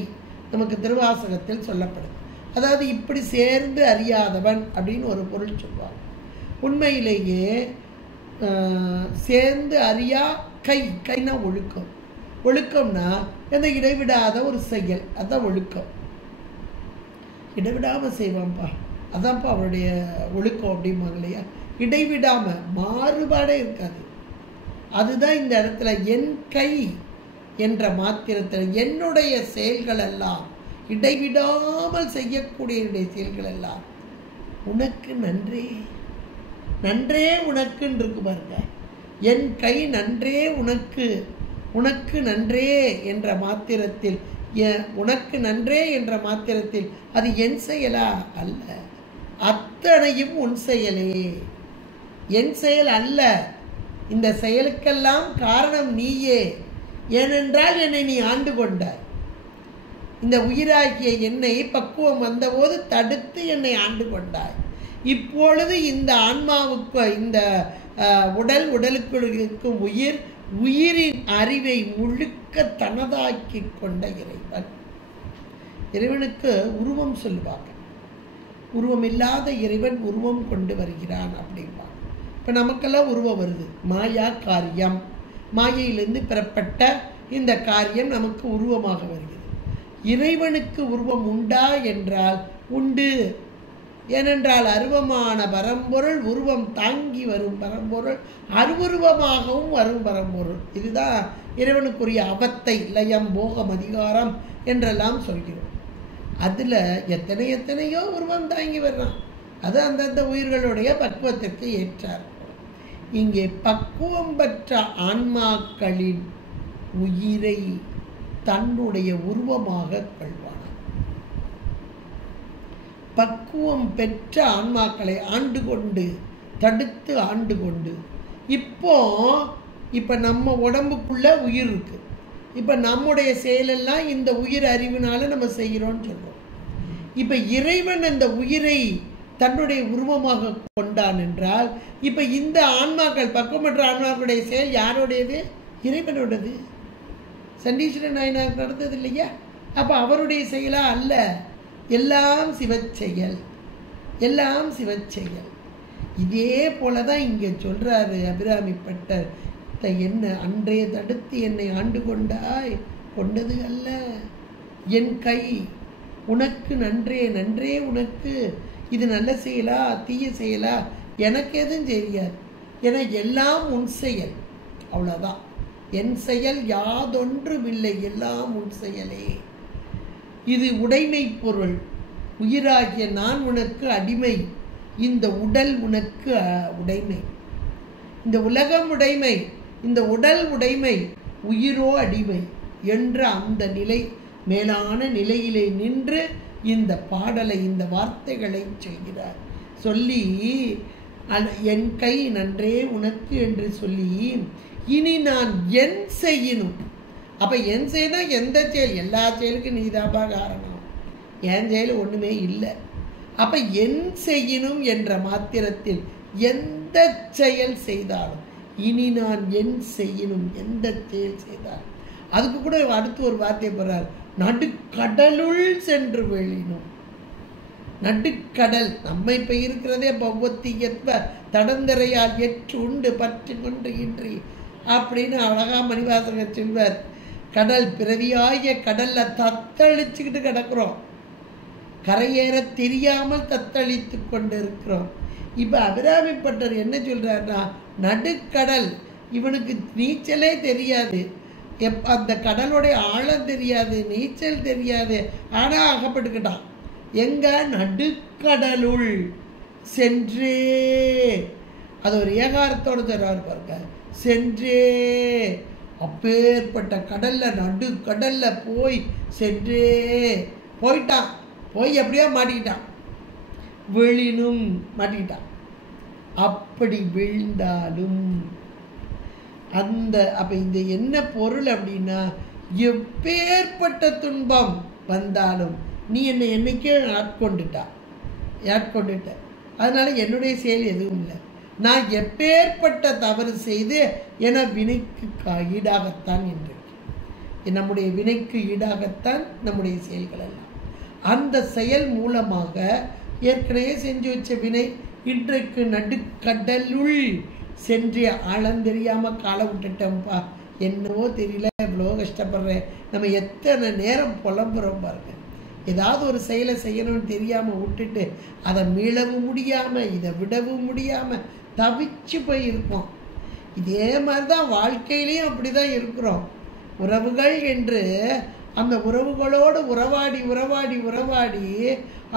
நமக்கு திருவாசகத்தில் சொல்லப்படுது. அதாவது இப்படி சேர்ந்து அறியாதவன் அப்படின்னு ஒரு பொருள் சொல்லுவாங்க. உண்மையிலேயே சேர்ந்து அறியா கை, கைனா ஒழுக்கம். ஒழுக்கம்னா எந்த இடைவிடாத ஒரு செயல், அதுதான் ஒழுக்கம். இடைவிடாமல் செய்வான்ப்பா, அதான்ப்பா அவருடைய ஒழுக்கம் அப்படிம்பாங்க இல்லையா. இடைவிடாமல், மாறுபாடே இருக்காது. அதுதான் இந்த இடத்துல என் கை என்ற மாத்திரத்தில் என்னுடைய செயல்கள் எல்லாம், இடைவிடாமல் செய்யக்கூடிய என்னுடைய செயல்கள் எல்லாம் உனக்கு நன்றே, நன்றே உனக்குன்னு இருக்கு பாருங்க. என் கை நன்றே உனக்கு, உனக்கு நன்றே என்ற மாத்திரத்தில், உனக்கு நன்றே என்ற மாத்திரத்தில் அது என் செயலா அல்ல, அத்தனையும் உன் செயலே, என் செயல் அல்ல. இந்த செயலுக்கெல்லாம் காரணம் நீயே. ஏனென்றால் என்னை நீ ஆண்டு கொண்டாய். இந்த உயிராகிய என்னை பக்குவம் வந்தபோது தடுத்து என்னை ஆண்டு கொண்டாய். இப்பொழுது இந்த ஆன்மாவுக்கு, இந்த உடலுக்குள் இருக்கும் உயிர், உயிரின் அறிவை முழுக்க தனதாக்கி கொண்ட இறைவன். இறைவனுக்கு உருவம் சொல்லுவாங்க. உருவம் இல்லாத இறைவன் உருவம் கொண்டு வருகிறான் அப்படிம்பாங்க. இப்போ நமக்கெல்லாம் உருவம் வருது, மாயா காரியம். மாயையிலிருந்து பெறப்பட்ட இந்த காரியம் நமக்கு உருவமாக வருகிறது. இறைவனுக்கு உருவம் உண்டா என்றால் உண்டு. ஏனென்றால் அருவமான பரம்பொருள், உருவம் தாங்கி வரும் பரம்பொருள், அருவுருவமாகவும் வரும் பரம்பொருள். இதுதான் இறைவனுக்குரிய அவத்தை, லயம், போகம், அதிகாரம் என்றெல்லாம் சொல்கிறோம். அதில் எத்தனையோ உருவம் தாங்கி வர்றான். அது அந்தந்த உயிர்களுடைய பக்குவத்திற்கு ஏற்றார். இங்கே பக்குவம் பெற்ற ஆன்மாக்களின் உயிரை தன்னுடைய உருவமாக கொள்வான். பக்குவம் பெற்ற ஆன்மாக்களை ஆண்டு கொண்டு, தடுத்து ஆண்டு கொண்டு, இப்போ நம்ம உடம்புக்குள்ள உயிர் இருக்கு. இப்போ நம்முடைய செயலெல்லாம் இந்த உயிர் அறிவினால நம்ம செய்கிறோம்னு சொல்றோம். இப்போ இறைவன் அந்த உயிரை தன்னுடைய உருவமாக கொண்டான் என்றால், இப்போ இந்த ஆன்மாக்கள், பக்குவமற்ற ஆன்மாக்களுடைய செயல் யாருடையது? இறைவனோடது. சண்டீஸ்வரன் நாயனார் நடந்தது இல்லையா? அப்போ அவருடைய செயலா அல்ல, எல்லாம் சிவச்செயல், எல்லாம் சிவச்செயல். இதே போலதான் இங்கே சொல்றாரு அபிராமிப்பட்டர். என்ன அன்றே தடுத்து என்னை ஆண்டு கொண்டாய், கொண்டது அல்ல, என் கை உனக்கு நன்றே, நன்றே உனக்கு. இது நல்ல செயலா தீய செயலா எனக்கு எதுவும் தெரியாது, என எல்லாம் உன் செயல். அவ்வளோதான். என் செயல் யாதொன்றுமில்லை, எல்லாம் உன் செயலே. இது உடைமை பொருள். உயிராகிய நான் உனக்கு அடிமை, இந்த உடல் உனக்கு உடைமை, இந்த உலகம் உடைமை, இந்த உடல் உடைமை, உயிரோ அடிமை என்ற அந்த நிலை, மேலான நிலையிலே நின்று இந்த பாடலை, இந்த வார்த்தைகளை சொல்கிறார். சொல்லி என் கை நன்றே உனக்கு என்று சொல்லி, இனி நான் என் செய்யணும். அப்போ என் செய்யணும் எந்த செயல்? எல்லா செயலுக்கும் நீதாபா காரணம், என் செயல் ஒன்றுமே இல்லை. அப்போ என் செய்யணும் என்ற மாத்திரத்தில் எந்த செயல் செய்தாலும், இனி நான் என் செய்யணும், எந்த செயல் செய்தாலும், அதுக்கு கூட அடுத்து ஒரு வார்த்தை போடுறார், நடுக்கடலுள் சென்று வெளினும். நடுக்கடல். நம்ம இப்போ இருக்கிறதே பௌவத்தி எத்வ தடந்தரையால் எற்று உண்டு பற்று கொண்டு இன்றி அப்படின்னு அழகா மணிவாசகர் சொல்வார். கடல் பிறவியாகிய கடல்ல தத்தளிச்சுக்கிட்டு கிடக்கிறோம், கரையேற தெரியாமல் தத்தளித்து கொண்டு இருக்கிறோம். இப்போ அபிராமிப்பட்டர் என்ன சொல்றாருன்னா, நடுக்கடல், இவனுக்கு நீச்சலே தெரியாது, அந்த கடலுடைய ஆழம் தெரியாது, நீச்சல் தெரியாது, ஆனா அகப்பட்டுக்கிட்டான். எங்க? நடுக்கடலுள் சென்றே. அது ஒரு ஏகாரத்தோடு சொல்றாரு பாருங்க, சென்றே. அப்பேற்பட்ட கடல்ல, நடுக்கடல்ல போய் சென்றே போயிட்டான். போய் எப்படியோ மாட்டிக்கிட்டான், விழினும் மாட்டிக்கிட்டான். அப்படி விழுந்தாலும் அந்த அப்ப இந்த என்ன பொருள் அப்படின்னா, எப்பேற்பட்ட துன்பம் வந்தாலும் நீ என்னை என்னைக்கே ஆட்கொண்டுட்ட. அதனால என்னுடைய செயல் எதுவும் இல்லை. நான் எப்பேற்பட்ட தவறு செய்து என வினைக்கு ஈடாகத்தான் இன்றைக்கு நம்முடைய வினைக்கு ஈடாகத்தான் நம்முடைய செயல்கள் எல்லாம். அந்த செயல் மூலமாக ஏற்கனவே செஞ்சு வச்ச வினை இன்றைக்கு நடுக்கடலுள் சென்று ஆழந்தெரியாம காலை விட்டுட்டோம்ப்பா, என்னவோ தெரியல, எவ்வளோ கஷ்டப்படுறேன். நம்ம எத்தனை நேரம் புலம்புறோம் பாருங்க. ஏதாவது ஒரு செயலை செய்யணும்னு தெரியாமல் விட்டுட்டு அதை மீளவும் முடியாமல் இதை விடவும் முடியாமல் தவிச்சு போய் இருப்போம். இதே மாதிரி தான் வாழ்க்கையிலையும் அப்படி தான் இருக்கிறோம். உறவுகள் என்று அந்த உறவுகளோடு உறவாடி உறவாடி உறவாடி,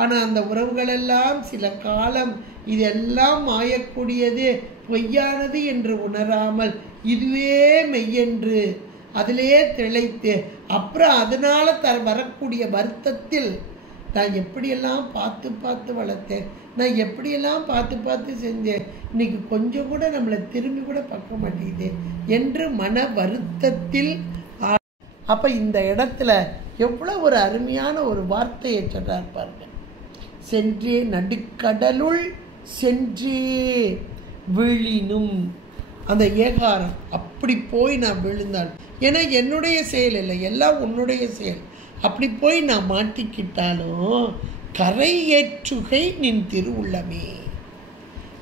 ஆனால் அந்த உறவுகளெல்லாம் சில காலம் இதெல்லாம் மாயக்கூடியது, பொய்யானது என்று உணராமல் இதுவே மெய்யென்று அதிலே திளைத்து, அப்புறம் அதனால வரக்கூடிய வருத்தத்தில் நான் எப்படியெல்லாம் பார்த்து பார்த்து வளர்த்தேன், நான் எப்படியெல்லாம் பார்த்து பார்த்து செஞ்சேன், இன்னைக்கு கொஞ்சம் கூட நம்மளை திரும்பி கூட பார்க்க மாட்டேங்குது என்று மன வருத்தத்தில். அப்ப இந்த இடத்துல எவ்வளவு ஒரு அருமையான ஒரு வார்த்தையை சொல்றார் பாருங்க. சென்றே நடுக்கடலுள் சென்றே விழினும். அந்த ஏகாரம் அப்படி போய் நான் விழுந்தாள். ஏன்னா என்னுடைய செயல் இல்லை, எல்லாம் உன்னுடைய செயல். அப்படி போய் நான் மாட்டிக்கிட்டாலும் கரை ஏற்றுகை நின் திருவுள்ளமே.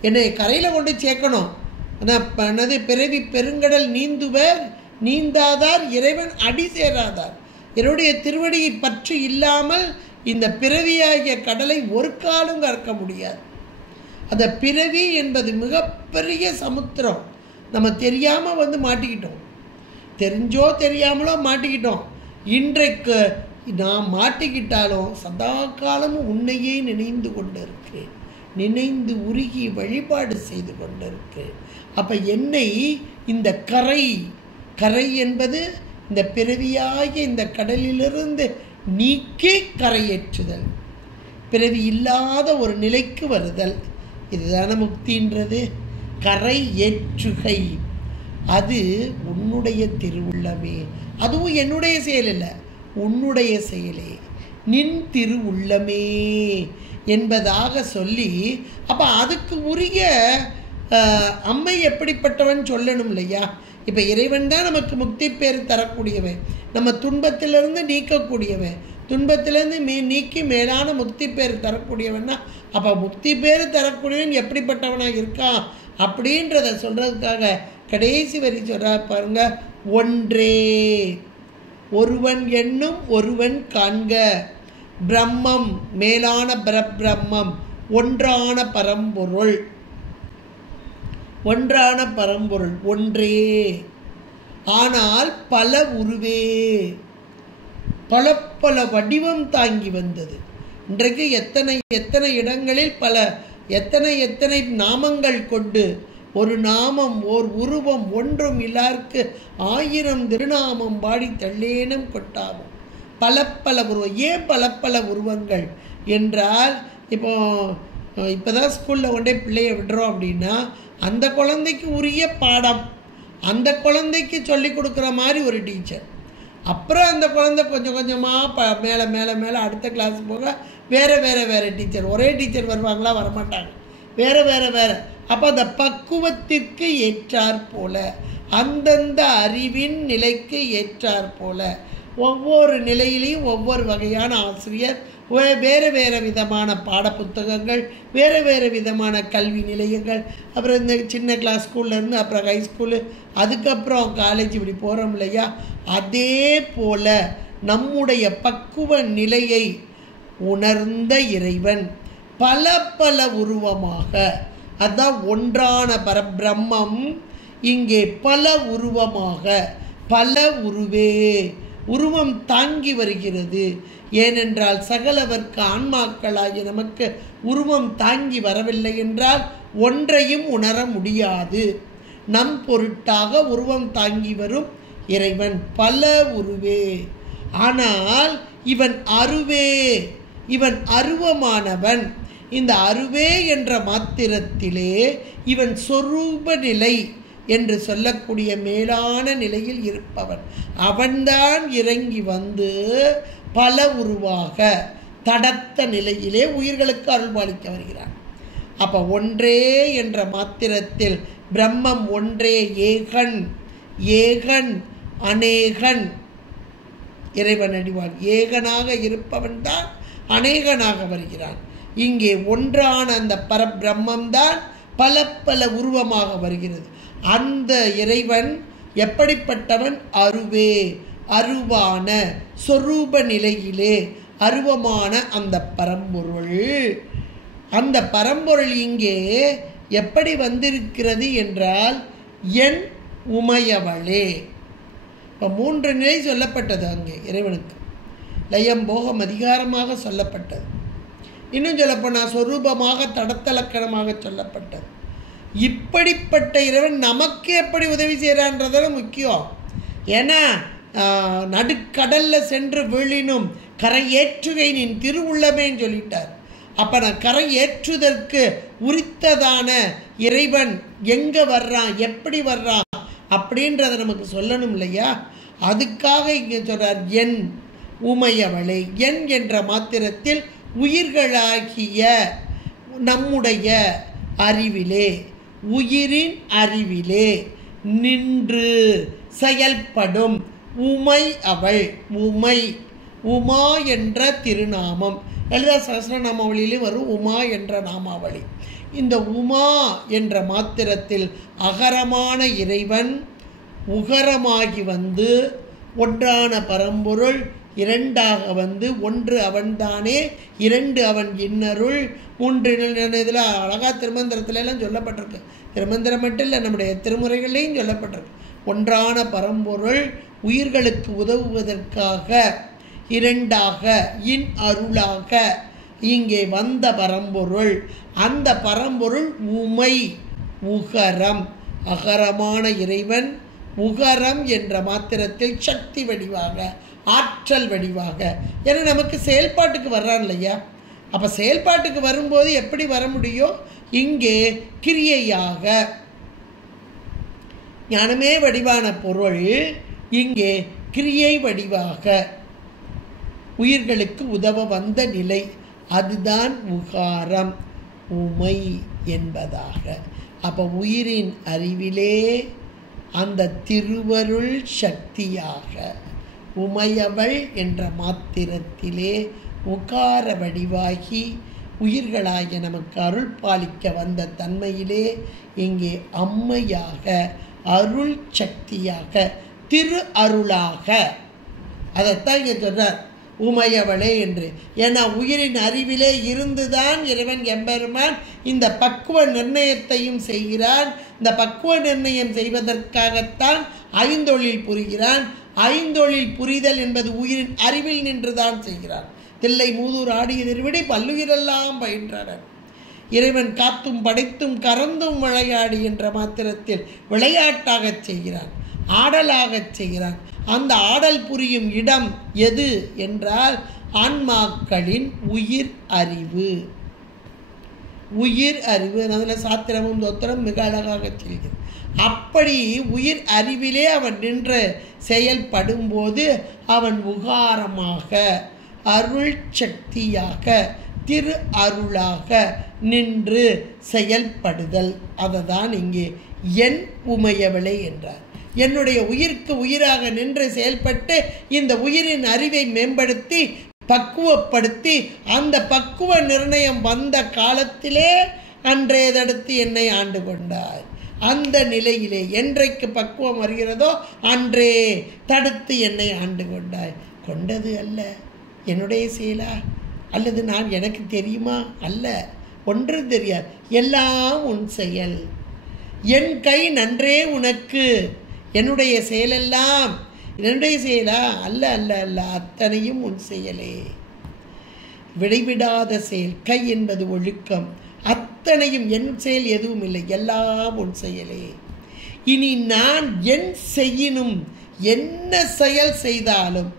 என்னை கரையில் கொண்டு சேர்க்கணும். ஆனால் பிறவி பெருங்கடல் நீந்துவர் நீந்தாதார் இறைவன் அடி சேராதார். என்னுடைய திருவடியை பற்றி இல்லாமல் இந்த பிறவியாகிய கடலை ஒரு காலும் கறக்க முடியாது. அந்த பிறவி என்பது மிகப்பெரிய சமுத்திரம். நம்ம தெரியாமல் வந்து மாட்டிக்கிட்டோம், தெரிஞ்சோ தெரியாமலோ மாட்டிக்கிட்டோம். இன்றைக்கு நான் மாட்டிக்கிட்டாலும் சதா காலமும் உன்னையே நினைந்து கொண்டு இருக்கிறேன், நினைந்து உருகி வழிபாடு செய்து கொண்டு இருக்கிறேன். அப்போ என்னை இந்த கரை என்பது இந்த பிறவியாகிய இந்த கடலிலிருந்து நீக்கி கரையேற்றுதல், பிறவி இல்லாத ஒரு நிலைக்கு வருதல், இதுதான முக்தின்றது. கரை ஏற்றுகை அது உன்னுடைய திருவுள்ளமே. அதுவும் என்னுடைய செயல் இல்லை, உன்னுடைய செயலே, நின் திருவுள்ளமே என்பதாக சொல்லி, அப்போ அதுக்கு உரிய அம்மை எப்படிப்பட்டவன் சொல்லணும் இல்லையா? இப்போ இறைவன் தான் நமக்கு முக்தி பேர் தரக்கூடியவன், நம்ம துன்பத்திலிருந்து நீக்கக்கூடியவன், துன்பத்திலேருந்து நீக்கி மேலான முக்தி பேர் தரக்கூடியவன்னா, அப்போ முக்தி பேர் தரக்கூடியவன் எப்படிப்பட்டவனாக இருக்கான் அப்படின்றத சொல்கிறதுக்காக கடைசி வரி சொல்கிறார் பாருங்க. ஒன்றே ஒருவன் என்னும் ஒருவன் காண்க, பிரம்மம் மேலான பரபிரம்மம், ஒன்றான பரம்பொருள், ஒன்றான பரம்பொருள் ஒன்றே, ஆனால் பல உருவே, பல பல வடிவம் தாங்கி வந்தது. இன்றைக்கு எத்தனை இடங்களில் எத்தனை நாமங்கள் கொண்டு, ஒரு நாமம் ஓர் உருவம் ஒன்றும் இல்லார்க்கு 1000 திருநாமம் பாடி தள்ளேனும் கொட்டாவும். பல உருவம். ஏன் பல உருவங்கள் என்றால், இப்போதான் ஸ்கூலில் கொண்டே பிள்ளைய விடுறோம் அப்படின்னா, அந்த குழந்தைக்கு உரிய பாடம், அந்த குழந்தைக்கு சொல்லி கொடுக்குற மாதிரி ஒரு டீச்சர், அப்புறம் அந்த குழந்தை கொஞ்சம் கொஞ்சமாக மேலே அடுத்த கிளாஸ் போக வேறு டீச்சர். ஒரே டீச்சர் வருவாங்களா? வரமாட்டாங்க, வேறு. அப்போ அந்த பக்குவத்திற்கு ஏற்றாற் போல, அந்தந்த அறிவின் நிலைக்கு ஏற்றாற் போல ஒவ்வொரு நிலையிலையும் ஒவ்வொரு வகையான ஆசிரியர், வேறு வேறு விதமான பாடப்புத்தகங்கள், வேறு வேறு விதமான கல்வி நிலையங்கள், அப்புறம் இந்த சின்ன கிளாஸ் ஸ்கூல்லேருந்து அப்புறம் ஹை ஸ்கூலு, அதுக்கப்புறம் காலேஜ், இப்படி போகிறோம் இல்லையா? அதே போல் நம்முடைய பக்குவ நிலையை உணர்ந்த இறைவன் பல பல உருவமாக, அதுதான் ஒன்றான பரபிரம்மம் இங்கே பல உருவமாக, பல உருவம் தாங்கி வருகிறது. ஏனென்றால் சகலவர்க்கு ஆன்மாக்களாகிய நமக்கு உருவம் தாங்கி வரவில்லை என்றால் ஒன்றையும் உணர முடியாது. நம் பொருட்டாக உருவம் தாங்கி வரும் இறைவன் பல உருவே. ஆனால் இவன் அருவே, இவன் அருவமானவன். இந்த அருவே என்ற மாத்திரத்திலே இவன் சொரூப நிலை என்று சொல்லக்கூடிய மேலான நிலையில் இருப்பவன். அவன்தான் இறங்கி வந்து பல உருவாக தடத்த நிலையிலே உயிர்களுக்கு அருள்பாலிக்க வருகிறான். அப்போ ஒன்றே என்ற மாத்திரத்தில் பிரம்மம் ஒன்றே, ஏகன், ஏகன் அநேகன் இறைவன் அடிவான். ஏகனாக இருப்பவன் தான் அநேகனாக வருகிறான். இங்கே ஒன்றான அந்த பரபிரம்மம்தான் பல பல உருவமாக வருகிறது. அந்த இறைவன் எப்படிப்பட்டவன்? அருவே, அருவான சொரூப நிலையிலே அருவமான அந்த பரம்பொருள். அந்த பரம்பொருள் இங்கே எப்படி வந்திருக்கிறது என்றால், என் உமையவளே. இப்போ 3 நிலை சொல்லப்பட்டது அங்கே இறைவனுக்கு. லயம் போகம் அதிகாரமாக சொல்லப்பட்டது. இன்னும் சொல்லப்போனால் சொரூபமாக தடத்தலக்கணமாக சொல்லப்பட்டது. இப்படிப்பட்ட இறைவன் நமக்கு எப்படி உதவி செய்கிறான்றதால முக்கியம். ஏன்னா நடுக்கடலில் சென்று வீழினும் கரை ஏற்றுகை நின் திருவுள்ளமேன்னு சொல்லிட்டார். அப்போ நான் கரை ஏற்றுதற்கு உரித்ததான இறைவன் எங்கே வர்றான், எப்படி வர்றான் அப்படின்றத நமக்கு சொல்லணும் இல்லையா? அதுக்காக இங்கே சொல்கிறார், என் உமையவளே. என் என்ற மாத்திரத்தில் உயிர்களாகிய நம்முடைய அறிவிலே, உயிரின் அறிவிலே நின்று செயல்படும் உமை அவள். உமை, உமா என்ற திருநாமம் லலிதா சஹஸ்ரநாமாவளியிலே வரும் உமா என்ற நாமாவளி. இந்த உமா என்ற மாத்திரத்தில் அகரமான இறைவன் உகரமாகி வந்து ஒன்றான பரம்பொருள் இரண்டாக வந்து, ஒன்று அவன்தானே, இரண்டு அவன் இன்னருள், மூன்று இதில் அழகா திருமந்திரத்திலெல்லாம் சொல்லப்பட்டிருக்கு. திருமந்திரம் மட்டும் இல்லை, நம்முடைய திருமுறைகளையும் சொல்லப்பட்டிருக்கு. ஒன்றான பரம்பொருள் உயிர்களுக்கு உதவுவதற்காக இரண்டாக இன் அருளாக இங்கே வந்த பரம்பொருள். அந்த பரம்பொருள் உமை, உகரம், அகரமான இறைவன் உகரம் என்ற மாத்திரத்தில் சக்தி வடிவாக, ஆற்றல் வடிவாக. ஏன்னா நமக்கு செயல்பாட்டுக்கு வர்றான் இல்லையா? அப்போ செயல்பாட்டுக்கு வரும்போது எப்படி வர முடியும்? இங்கே கிரியையாக ஞானமே வடிவான பொருள் இங்கே கிரியை வடிவாக உயிர்களுக்கு உதவ வந்த நிலை, அதுதான் உகாரம், உமை என்பதாக. அப்போ உயிரின் அறிவிலே அந்த திருவருள் சக்தியாக உமையவள் என்ற மாத்திரத்திலே உகார வடிவாகி உயிர்களாகிய நமக்கு அருள் பாலிக்க வந்த தன்மையிலே இங்கே அம்மையாக, அருள் சக்தியாக, திரு அருளாக, அதைத்தான் இங்கே சொல்றார் உமையவளே என்று. ஏன்னா உயிரின் அறிவிலே இருந்துதான் இறைவன் எம்பெருமான் இந்த பக்குவ நிர்ணயத்தையும் செய்கிறான். இந்த பக்குவ நிர்ணயம் செய்வதற்காகத்தான் ஐந்தொழில் புரிகிறான். ஐந்தொழில் புரிதல் என்பது உயிரின் அறிவில் நின்றுதான் செய்கிறான். தில்லை மூதூர் ஆடிய திருவிடை பல்லுயிரெல்லாம் பயின்றனர். இறைவன் காத்தும் படைத்தும் கறந்தும் விளையாடி என்ற மாத்திரத்தில் விளையாட்டாகச் செய்கிறான், ஆடலாகச் செய்கிறான். அந்த ஆடல் புரியும் இடம் எது என்றால் ஆன்மாக்களின் உயிர் அறிவு. உயிர் அறிவு அதில் சாத்திரமும் தோத்திரம் மிக அழகாக செய்கிறது. அப்படி உயிர் அறிவிலே அவன் நின்று செயல்படும்போது அவன் உகாரமாக, அருள் சக்தியாக, திரு அருளாக நின்று செயல்படுதல். அதை தான் இங்கே என் உமையவளே என்றார். என்னுடைய உயிருக்கு உயிராக நின்று செயல்பட்டு இந்த உயிரின் அறிவை மேம்படுத்தி பக்குவப்படுத்தி அந்த பக்குவ நிர்ணயம் வந்த காலத்திலே அன்றைய தடுத்து என்னை ஆண்டு கொண்டாய். அந்த நிலையிலே என்றைக்கு பக்குவம் வருகிறதோ அன்றே தடுத்து என்னை ஆண்டு கொண்டாய். கொண்டது அல்ல என்னுடைய செயலா, அல்லது நான் எனக்கு தெரியுமா? அல்ல, ஒன்றும் தெரியாது, எல்லாம் உன் செயல். என் கை நன்றே உனக்கு. என்னுடைய செயலெல்லாம் என்னுடைய செயலா? அல்ல அல்ல அல்ல, அத்தனையும் உன் செயலே. விடைவிடாத செயல். கை என்பது ஒழுக்கம். அத்தனையும் என் செயல் எதுவும் இல்லை, எல்லாம் உன் செயலே. இனி நான் என் செய்யினும் என்ன செயல் செய்தாலும்,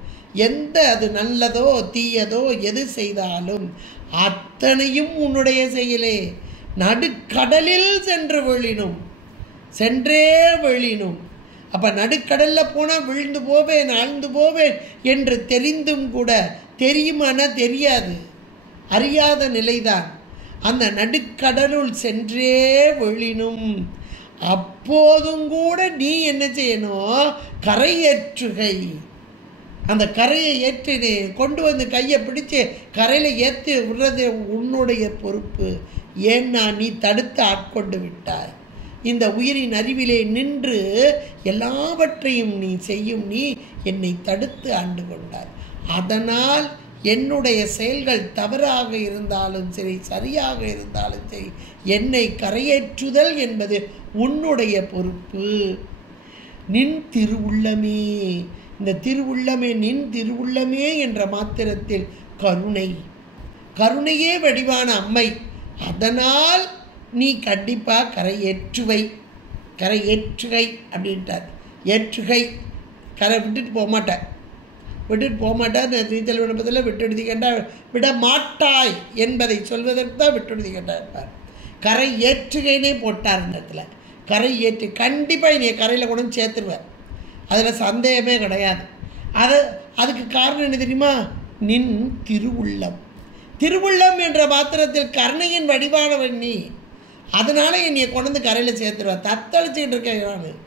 எந்த அது நல்லதோ தீயதோ எது செய்தாலும் அத்தனையும் உன்னுடைய செயலே. நடுக்கடலில் சென்று விழினும், சென்றே விழினும். அப்போ நடுக்கடலில் போனால் விழுந்து போவேன், ஆழ்ந்து போவேன் என்று தெரிந்தும் கூட தெரியுமானா தெரியாது, அறியாத நிலைதான். அந்த நடுக்கடலுள் சென்றே விழினும் அப்போதும் கூட நீ என்ன செய்யணும்? கரையேற்றுகை. அந்த கரையை ஏற்றினே கொண்டு வந்து கையை பிடிச்சு கரையில் ஏற்றி விடுறது உன்னுடைய பொறுப்பு. ஏன்னா நீ தடுத்து ஆட்கொண்டு விட்டாய். இந்த உயிரின் அறிவிலே நின்று எல்லாவற்றையும் நீ செய்யும் நீ என்னை தடுத்து ஆண்டு கொண்டாய். அதனால் என்னுடைய செயல்கள் தவறாக இருந்தாலும் சரி, சரியாக இருந்தாலும் சரி, என்னை கரையேற்றுதல் என்பது உன்னுடைய பொறுப்பு. நின் திருவுள்ளமே, இந்த திருவுள்ளமே, நின் திருவுள்ளமே என்ற மாத்திரத்தில் கருணை, கருணையே வடிவான அம்மை. அதனால் நீ கண்டிப்பாக கரையேற்றுவை. கரையேற்றுகை அப்படின்ட்டார். ஏற்றுகை, கரை விட்டுட்டு போக மாட்டேன், விட்டுட்டு போக மாட்டார். நீச்சல் விண்ணப்பத்தில் விட்டுடுதி கேட்டால் விட மாட்டாய் என்பதை சொல்வதற்கு தான் விட்டுடுதி கேட்டார் இருப்பார். கரை ஏற்றுகைனே போட்டார் இந்த இடத்துல. கரை ஏற்று கண்டிப்பாக நீ கரையில் கூட சேர்த்துருவேன், அதில் சந்தேகமே கிடையாது. அதுக்கு காரணம் என்ன தெரியுமா? நின் திருவுள்ளம். திருவுள்ளம் என்ற மாத்திரத்தில் கருணையின் வடிவானவன் நீ. அதனால என்னை கொண்டு கரையில் சேர்த்துருவேன். தத்தளிச்சுக்கிட்டு இருக்கேன்.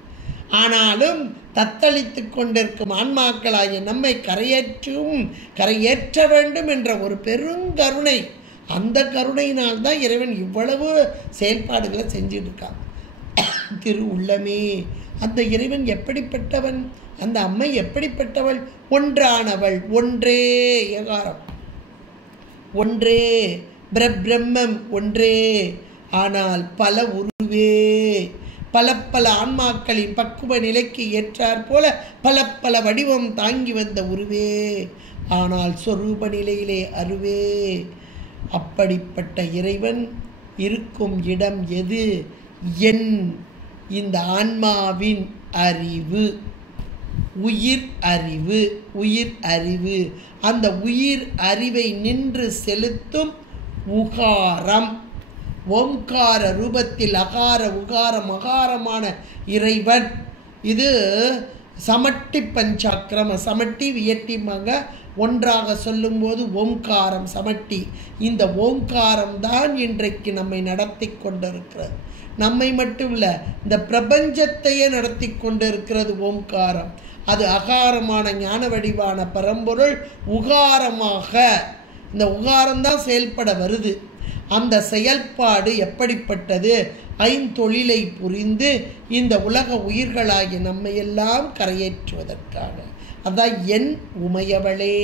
ஆனாலும் தத்தளித்து கொண்டிருக்கும் ஆன்மாக்களாகிய நம்மை கரையேற்ற வேண்டும் என்ற ஒரு பெருங்கருணை. அந்த கருணையினால்தான் இறைவன் இவ்வளவு செயல்பாடுகளை செஞ்சுட்டு இருக்கான். திரு உள்ளமே, அந்த இறைவன் எப்படிப்பட்டவன், அந்த அம்மை எப்படிப்பட்டவள்? ஒன்றானவள், ஒன்றே ஏகாரம், ஒன்றே பிரம்மம், ஒன்றே ஆனால் பல உருவே. பல பல ஆன்மாக்களின் பக்குவ நிலைக்கு ஏற்றாற் போல பல பல வடிவம் தாங்கி வந்த உருவே, ஆனால் சொரூப நிலையிலே அருவே. அப்படிப்பட்ட இறைவன் இருக்கும் இடம் எது? என் இந்த ஆன்மாவின் அறிவு, உயிர் அறிவு. உயிர் அறிவு, அந்த உயிர் அறிவை நின்று செலுத்தும் உகாரம். ஓம்கார ரூபத்தில் அகார உகார மகாரமான இறைவன். இது சமட்டி பஞ்சாக்கிரம, சமட்டி வியட்டிமாக ஒன்றாக சொல்லும்போது ஓம்காரம் சமட்டி. இந்த ஓம்காரம் தான் இன்றைக்கு நம்மை நடத்தி கொண்டிருக்கிறது. நம்மை மட்டும் இல்லை, இந்த பிரபஞ்சத்தையே நடத்தி கொண்டிருக்கிறது ஓம்காரம். அது அகாரமான ஞான வடிவான பரம்பொருள் உகாரமாக, இந்த உகாரம்தான் செயல்பட வருது. அந்த செயல்பாடு எப்படிப்பட்டது? ஐந்தொழிலை புரிந்து இந்த உலக உயிர்களாகிய நம்மையெல்லாம் கரையேற்றுவதற்காக. அதான் என் உமையவளே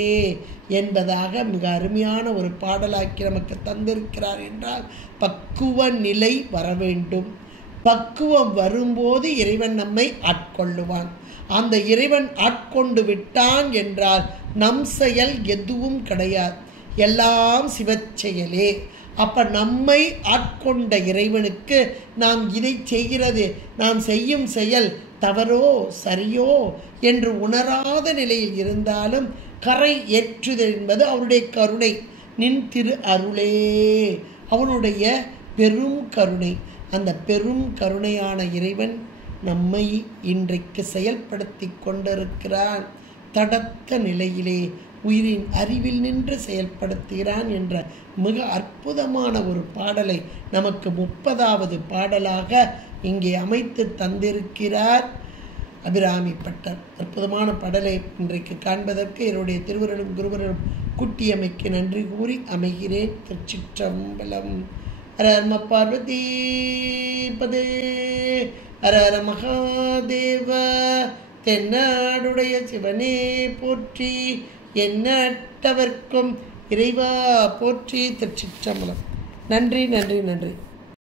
என்பதாக மிக அருமையான ஒரு பாடலாக்கி நமக்கு தந்திருக்கிறார். என்றால் பக்குவ நிலை வர வேண்டும். பக்குவம் வரும்போது இறைவன் நம்மை ஆட்கொள்ளுவான். அந்த இறைவன் ஆட்கொண்டு விட்டான் என்றால் நம் செயல் எதுவும் கிடையாது, எல்லாம் சிவச்செயலே. அப்போ நம்மை ஆட்கொண்ட இறைவனுக்கு நாம் இதை செய்கிறது, நாம் செய்யும் செயல் தவறோ சரியோ என்று உணராத நிலையில் இருந்தாலும் கரை ஏற்றுதல் என்பது அவருடைய கருணை. நின் திரு அருளே, அவனுடைய பெரும் கருணை. அந்த பெரும் கருணையான இறைவன் நம்மை இன்றைக்கு செயல்படுத்தி கொண்டிருக்கிறான். தடத்த நிலையிலே உயிரின் அறிவில் நின்று செயல்படுத்துகிறான் என்ற மிக அற்புதமான ஒரு பாடலை நமக்கு 30வது பாடலாக இங்கே அமைத்து தந்திருக்கிறார் அபிராமி பட்டர். அற்புதமான பாடலை இன்றைக்கு காண்பதற்கு என்னுடைய திருவருளும் குருவருளும் குட்டியமைக்கு நன்றி கூறி அமைகிறேன். திருச்சிற்றம்பலம். ஹர ஹர பார்வதி பதே ஹர ஹர மகாதேவ. தென்னாடுடைய சிவனே போற்றி, எண்ணற்றவர்க்கும் இறைவா போற்றி. திருச்சிற்றம்பலம். நன்றி நன்றி நன்றி.